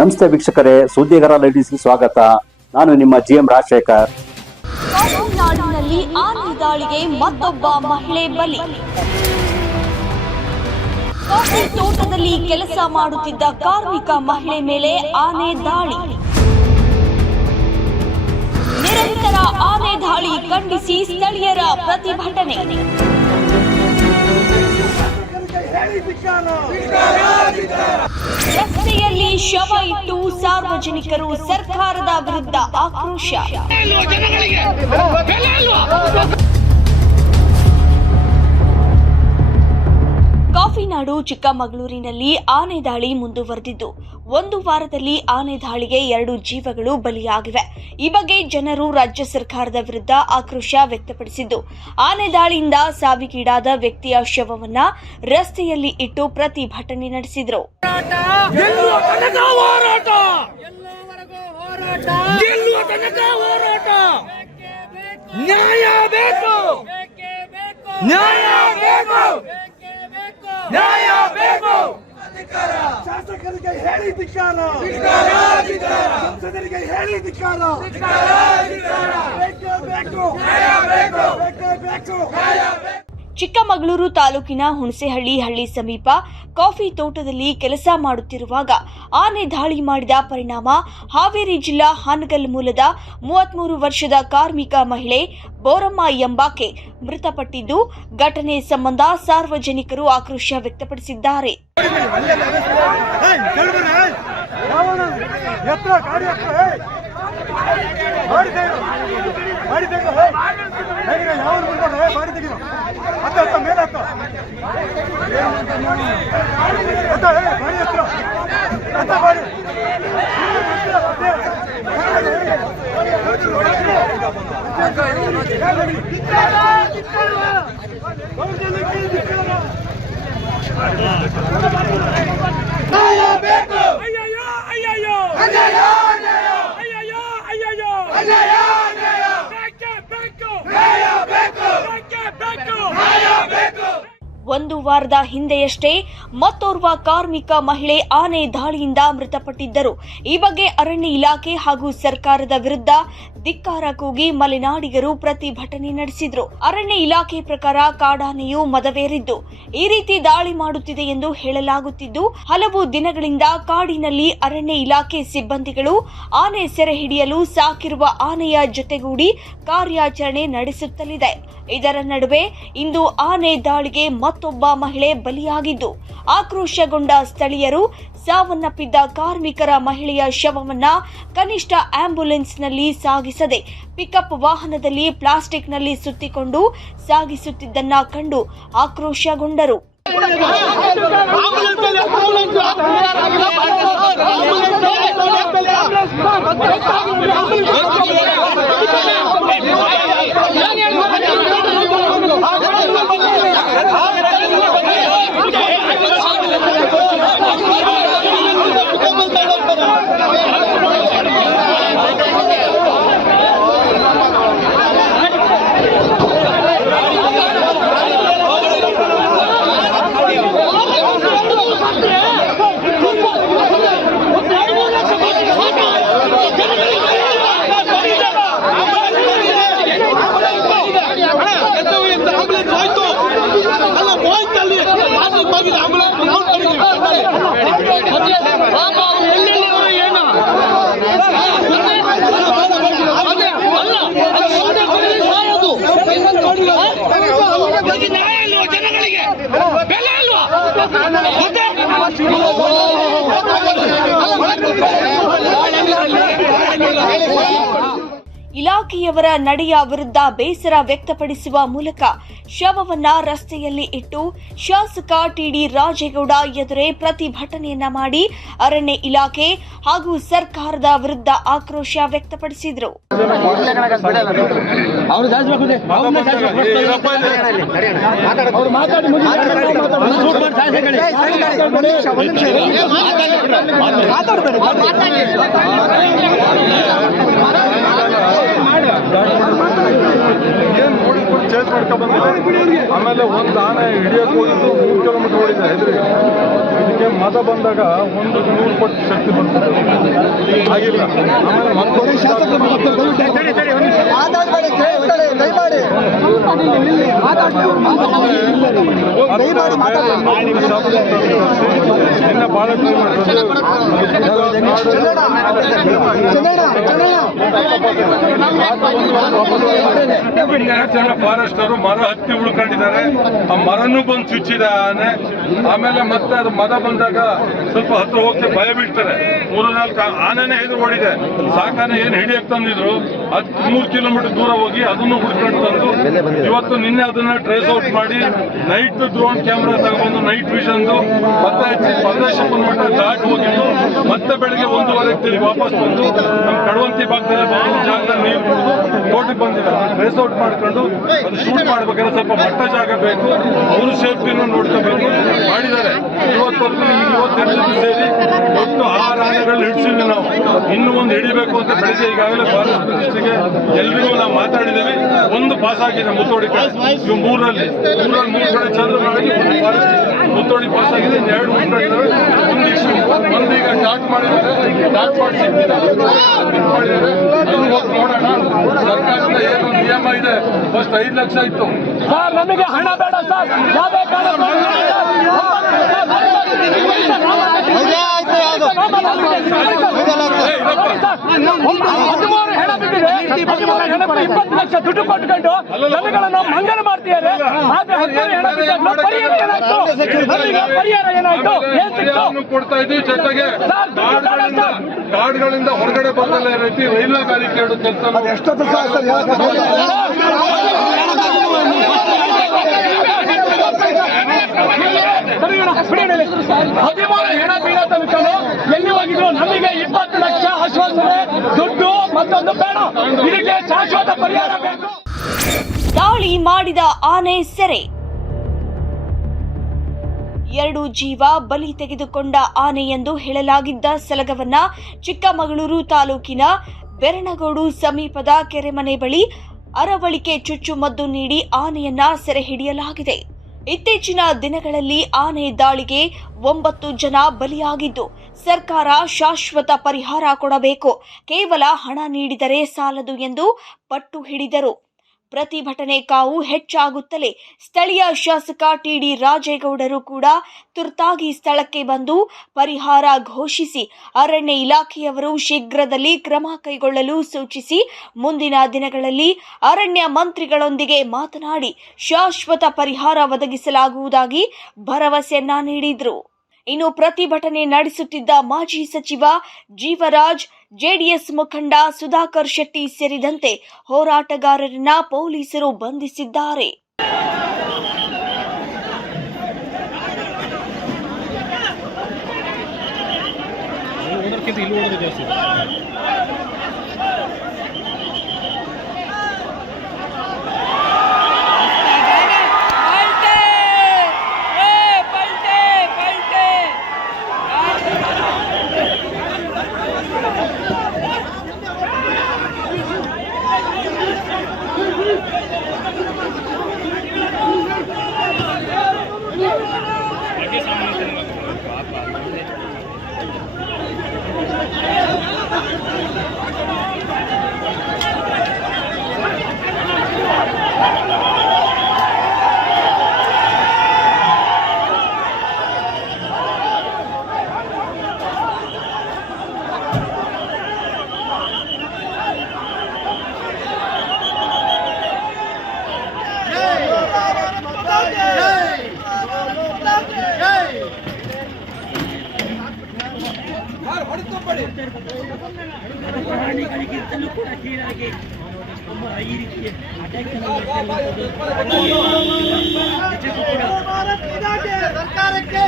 ನಮಸ್ತೆ ವೀಕ್ಷಕರೇ, ಸುದ್ದಿಗಾರ ಲೇಡೀಸ್ಗೆ ಸ್ವಾಗತ. ನಾನು ನಿಮ್ಮ GM ರಾಜಶೇಖರ್. ನಾಡಿನಲ್ಲಿ ಆನೆ ದಾಳಿಗೆ ಮತ್ತೊಬ್ಬ ಮಹಿಳೆ ಬಲಿ. ಕಾಫಿ ತೋಟದಲ್ಲಿ ಕೆಲಸ ಮಾಡುತ್ತಿದ್ದ ಕಾರ್ಮಿಕ ಮಹಿಳೆ ಮೇಲೆ ಆನೆ ದಾಳಿ. ನಿರಂತರ ಆನೆ ದಾಳಿ ಖಂಡಿಸಿ ಸ್ಥಳೀಯರ ಪ್ರತಿಭಟನೆ. ರಸ್ತೆಯಲ್ಲಿ ಶವ ಇಟ್ಟು ಸಾರ್ವಜನಿಕರು ಸರ್ಕಾರದ ವಿರುದ್ಧ ಆಕ್ರೋಶ. ಕಾಫಿನಾಡು ಚಿಕ್ಕಮಗಳೂರಿನಲ್ಲಿ ಆನೆ ದಾಳಿ ಮುಂದುವರೆದಿದ್ದು, ಒಂದು ವಾರದಲ್ಲಿ ಆನೆ ದಾಳಿಗೆ 2 ಜೀವಗಳು ಬಲಿಯಾಗಿವೆ. ಈ ಬಗ್ಗೆ ಜನರು ರಾಜ್ಯ ಸರ್ಕಾರದ ವಿರುದ್ಧ ಆಕ್ರೋಶ ವ್ಯಕ್ತಪಡಿಸಿದ್ದು, ಆನೆ ದಾಳಿಯಿಂದ ಸಾವಿಗೀಡಾದ ವ್ಯಕ್ತಿಯ ಶವವನ್ನ ರಸ್ತೆಯಲ್ಲಿ ಇಟ್ಟು ಪ್ರತಿಭಟನೆ ನಡೆಸಿದರು. ಶಾಸಕರಿಗೆ ಹೇಳಿ ಧಿಕ್ಕಾರ, ಸಂಸದರಿಗೆ ಹೇಳಿ ಧಿಕ್ಕಾರ. ಚಿಕ್ಕಮಗಳೂರು ತಾಲೂಕಿನ ಹುಣಸೇಹಳ್ಳಿ ಹಳ್ಳಿ ಸಮೀಪ ಕಾಫಿ ತೋಟದಲ್ಲಿ ಕೆಲಸ ಮಾಡುತ್ತಿರುವಾಗ ಆನೆ ದಾಳಿ ಮಾಡಿದ ಪರಿಣಾಮ ಹಾವೇರಿ ಜಿಲ್ಲಾ ಹಾನಗಲ್ ಮೂಲದ 33 ವರ್ಷದ ಕಾರ್ಮಿಕ ಮಹಿಳೆ ಬೋರಮ್ಮ ಎಂಬಾಕೆ ಮೃತಪಟ್ಟಿದ್ದು, ಘಟನೆ ಸಂಬಂಧ ಸಾರ್ವಜನಿಕರು ಆಕ್ರೋಶ ವ್ಯಕ್ತಪಡಿಸಿದ್ದಾರೆ. ಒಂದು ವಾರದ ಹಿಂದೆಯಷ್ಟೇ ಮತ್ತೋರ್ವ ಕಾರ್ಮಿಕ ಮಹಿಳೆ ಆನೆ ದಾಳಿಯಿಂದ ಮೃತಪಟ್ಟಿದ್ದರು. ಈ ಬಗ್ಗೆ ಅರಣ್ಯ ಇಲಾಖೆ ಹಾಗೂ ಸರ್ಕಾರದ ವಿರುದ್ಧ ಧಿಕ್ಕಾರ ಕೂಗಿ ಮಲೆನಾಡಿಗರು ಪ್ರತಿಭಟನೆ ನಡೆಸಿದರು. ಅರಣ್ಯ ಇಲಾಖೆ ಪ್ರಕಾರ ಕಾಡಾನೆಯು ಮದವೇರಿದ್ದು ಈ ರೀತಿ ದಾಳಿ ಮಾಡುತ್ತಿದೆ ಎಂದು ಹೇಳಲಾಗುತ್ತಿದ್ದು, ಹಲವು ದಿನಗಳಿಂದ ಕಾಡಿನಲ್ಲಿ ಅರಣ್ಯ ಇಲಾಖೆ ಸಿಬ್ಬಂದಿಗಳು ಆನೆ ಸೆರೆ ಹಿಡಿಯಲು ಸಾಕಿರುವ ಆನೆಯ ಜೊತೆಗೂಡಿ ಕಾರ್ಯಾಚರಣೆ ನಡೆಸುತ್ತಲಿದೆ. ಇದರ ನಡುವೆ ಇಂದು ಆನೆ ದಾಳಿಗೆ ಮತ್ತೊಬ್ಬ ಮಹಿಳೆ ಬಲಿಯಾಗಿದ್ದು, ಆಕ್ರೋಶಗೊಂಡ ಸ್ಥಳೀಯರು ಸಾವನ್ನಪ್ಪಿದ್ದ ಕಾರ್ಮಿಕರ ಮಹಿಳೆಯ ಶವವನ್ನ ಕನಿಷ್ಠ ಆಂಬ್ಯುಲೆನ್ಸ್ನಲ್ಲಿ ಸಾಗಿಸದೆ ಪಿಕಪ್ ವಾಹನದಲ್ಲಿ ಪ್ಲಾಸ್ಟಿಕ್ನಲ್ಲಿ ಸುತ್ತಿಕೊಂಡು ಸಾಗಿಸುತ್ತಿದ್ದನ್ನ ಕಂಡು ಆಕ್ರೋಶಗೊಂಡರು. ಇಲಾಖೆಯವರ ನಡೆಯ ವಿರುದ್ಧ ಬೇಸರ ವ್ಯಕ್ತಪಡಿಸುವ ಮೂಲಕ ಶವವನ್ನ ರಸ್ತೆಯಲ್ಲಿ ಇಟ್ಟು ಶಾಸಕ TD ರಾಜೇಗೌಡ ಎದುರೇ ಪ್ರತಿಭಟನೆಯನ್ನ ಮಾಡಿ ಅರಣ್ಯ ಇಲಾಖೆ ಹಾಗೂ ಸರ್ಕಾರದ ವಿರುದ್ಧ ಆಕ್ರೋಶ ವ್ಯಕ್ತಪಡಿಸಿದರು. ಏನು ನೋಡಿಕೊಂಡು ಚೇಸ್ ಮಾಡ್ಕೊಂಡು ಬಂದಿಲ್ಲ. ಆಮೇಲೆ ಒಂದು ಆನೆ ಹಿಡಿಯೋಕೆ ಹೋಗಿದ್ದು 3 ಕಿಲೋಮೀಟರ್ ಓಡಿದೆ ಎದುರಿಗೆ. ಇದಕ್ಕೆ ಮದ ಬಂದಾಗ 100 ಪಟ್ಟು ಶಕ್ತಿ ಬರ್ತದೆ. ಆಗಿಲ್ಲ. ಆಮೇಲೆ ಮತ್ತೊಂದು ಇನ್ನ ಭಾಳ ಟ್ರೈ ಜನ ಫಾರೆಸ್ಟರು ಮರ ಹತ್ತಿ ಉಳ್ಕೊಂಡಿದ್ದಾರೆ. ಆ ಮರನೂ ಬಂದು ಚುಚ್ಚಿದ ಆನೆ. ಆಮೇಲೆ ಮತ್ತೆ ಅದು ಮದ ಬಂದಾಗ ಸ್ವಲ್ಪ ಹತ್ರ ಹೋಗಕ್ಕೆ ಭಯ ಬೀಳ್ತಾರೆ. 3-4 ಆನೆನೇ ಎದುರು ಓಡಿದೆ. ಸಾಕಾನೆ ಏನು ಹಿಡಿಯಕ್ಕೆ ತಂದಿದ್ರು 3 ಕಿಲೋಮೀಟರ್ ದೂರ ಹೋಗಿ ಅದನ್ನು ಹುಡ್ಕೊಂಡು ತಂದು ಇವತ್ತು ನಿನ್ನೆ ಅದನ್ನ ಟ್ರೇಸ್ ಔಟ್ ಮಾಡಿ ನೈಟ್ ಡ್ರೋನ್ ಕ್ಯಾಮ್ರಾ ತಗೊಂಡು ನೈಟ್ ವಿಷನ್ದು ಮತ್ತೆ ಪ್ರದೇಶಕ್ಕೆ ಮಟ್ಟ ದಾಟಿ ಹೋಗಿದ್ದು ಮತ್ತೆ ಬೆಳಿಗ್ಗೆ 1:30 ತಿರುಗಿ ವಾಪಸ್ ಬಂದು ನಮ್ಮ ಕಡವಂತಿ ಭಾಗದಲ್ಲಿ ಒಂದು ಜಾಗದಲ್ಲಿ ನೀರು ಕುಡಿದು ತೋಟಕ್ಕೆ ಬಂದಿದ್ದಾರೆ. ಟ್ರೇಸ್ ಔಟ್ ಮಾಡ್ಕೊಂಡು ಅದು ಶೂಟ್ ಮಾಡ್ಬೇಕಾದ್ರೆ ಸ್ವಲ್ಪ ಮಟ್ಟ ಜಾಗ ಬೇಕು, ಅವರು ಸೇಫ್ಟಿನೂ ನೋಡ್ಕೋಬೇಕು ಮಾಡಿದ್ದಾರೆ. ಇವತ್ತೆರಡು ಸೇರಿ ಒಟ್ಟು 6 ಆನೆಗಳು ಹಿಡಿಸಿದ್ವಿ ನಾವು. ಇನ್ನೂ ಒಂದು ಹಿಡಿಬೇಕು ಅಂತ ಬೆಳಿಗ್ಗೆ ಈಗಾಗಲೇ ಫಾರೆಸ್ಟ್ ಮಿನಿಸ್ಟ್ರಿಗೆ ಎಲ್ರಿಗೂ ನಾವು ಮಾತಾಡಿದ್ದೀವಿ. ಒಂದು ಪಾಸ್ ಆಗಿದೆ ಮುತ್ತೋಡಿ ಕಡೆ. ಇವು 3ರಲ್ಲಿ 3 ಕಡೆ ಚಂದ್ರನಾಡಿಗೆ ಒಂದು ಫಾರೆಸ್ಟ್ ಮುತ್ತೋಡಿ ಪಾಸ್ ಆಗಿದೆ. 2 ಉಂಟಾಗಿದ್ದಾವೆ. ಒಂದು ಇಶ್ಯೂ ಒಂದು ಈಗ ಸ್ಟಾರ್ಟ್ ಮಾಡಿದ್ದಾರೆ. ಸ್ಟಾರ್ಟ್ ಮಾಡಿ ಮಾಡಿದ್ದಾರೆ. ಅದು ಹೋಗಿ ನೋಡೋಣ. ಸರ್ಕಾರದ ಏನು ನಿಯಮ ಇದೆ ಫಸ್ಟ್ 5 ಲಕ್ಷ ಇತ್ತು ಸರ್. ನಮಗೆ ಹಣ ಬೇಡ ಸರ್. ಯಾವುದೇ ಕಾರಣಕ್ಕೂ ಹದಿಮೂರು ಹೆಣ ಬಿದ್ದಿದೆ. 13 ಹೆಣಕ್ಕೆ 20 ಲಕ್ಷ ದುಡ್ಡು ಕೊಟ್ಕೊಂಡು ಜನಗಳನ್ನು ಮಂಗನ ಮಾಡ್ತಿದ್ದಾರೆ. ಆದ್ರೆ 13 ಹೆಣ ಬಿದ್ದಾಗ ಪರಿಹಾರ ಏನಾಯ್ತು? ಪರಿಹಾರ ಏನಾಯ್ತು? ಏನ್ ಸಿಕ್ತು? ಕೊಡ್ತಾ ಇದ್ವಿ. ಜೊತೆಗೆ ಗಾಡಿಗಳಿಂದ ಹೊರಗಡೆ ಬರಲ್ಲ ರೀತಿ ರೈಲ್ವೆ ಗಾಡಿ ಕೇಳೋ ಕೆಲಸ ಎಷ್ಟೊತ್ತು ಸರ್ ಹೆಣ ಬೀಳ ತಲುಪಲು ಎಲ್ಲಿ ಹೋಗಿದ್ರು ನಮಗೆ 20 ಲಕ್ಷ ಆಶ್ವಾಸನೆ ದುಡ್ಡು ಮತ್ತೊಂದು ಬೇಡ. ಇದಕ್ಕೆ ಶಾಶ್ವತ ಪರಿಹಾರ ಬೇಕು. ದಾಳಿ ಮಾಡಿದ ಆನೆ ಸೆರೆ. 2 ಜೀವ ಬಲಿ ತೆಗೆದುಕೊಂಡ ಆನೆ ಎಂದು ಹೇಳಲಾಗಿದ್ದ ಸಲಗವನ್ನ ಚಿಕ್ಕಮಗಳೂರು ತಾಲೂಕಿನ ಬೆರಣಗೋಡು ಸಮೀಪದ ಕೆರೆಮನೆ ಬಳಿ ಅರವಳಿಕೆ ಚುಚ್ಚುಮದ್ದು ನೀಡಿ ಆನೆಯನ್ನ ಸೆರೆ ಹಿಡಿಯಲಾಗಿದೆ. ಇತ್ತೀಚಿನ ದಿನಗಳಲ್ಲಿ ಆನೆ ದಾಳಿಗೆ 9 ಜನ ಬಲಿಯಾಗಿದ್ದು, ಸರ್ಕಾರ ಶಾಶ್ವತ ಪರಿಹಾರ ಕೊಡಬೇಕು, ಕೇವಲ ಹಣ ನೀಡಿದರೆ ಸಾಲದು ಎಂದು ಪಟ್ಟು ಹಿಡಿದರು. ಪ್ರತಿಭಟನೆ ಕಾವು ಹೆಚ್ಚಾಗುತ್ತಲೇ ಸ್ಥಳೀಯ ಶಾಸಕ ಟಿಡಿ ರಾಜೇಗೌಡರು ಕೂಡ ತುರ್ತಾಗಿ ಸ್ಥಳಕ್ಕೆ ಬಂದು ಪರಿಹಾರ ಘೋಷಿಸಿ ಅರಣ್ಯ ಇಲಾಖೆಯವರು ಶೀಘ್ರದಲ್ಲಿ ಕ್ರಮ ಕೈಗೊಳ್ಳಲು ಸೂಚಿಸಿ ಮುಂದಿನ ದಿನಗಳಲ್ಲಿ ಅರಣ್ಯ ಮಂತ್ರಿಗಳೊಂದಿಗೆ ಮಾತನಾಡಿ ಶಾಶ್ವತ ಪರಿಹಾರ ಒದಗಿಸಲಾಗುವುದಾಗಿ ಭರವಸೆಯನ್ನ ನೀಡಿದರು. ಇನ್ನು ಪ್ರತಿಭಟನೆ ನಡೆಸುತ್ತಿದ್ದ ಮಾಜಿ ಸಚಿವ ಜೀವರಾಜ್, ಜೆಡಿಎಸ್ ಮುಖಂಡ ಸುಧಾಕರ್ ಶೆಟ್ಟಿ ಸೇರಿದಂತೆ ಹೋರಾಟಗಾರರನ್ನ ಪೊಲೀಸರು ಬಂಧಿಸಿದ್ದಾರೆ. ಪ್ರಾಣಿಗಳಿಗಿಂತಲೂ ಕೂಡ ಕೀಳಾಗಿ ಈ ರೀತಿಯ ಸರ್ಕಾರಕ್ಕೆ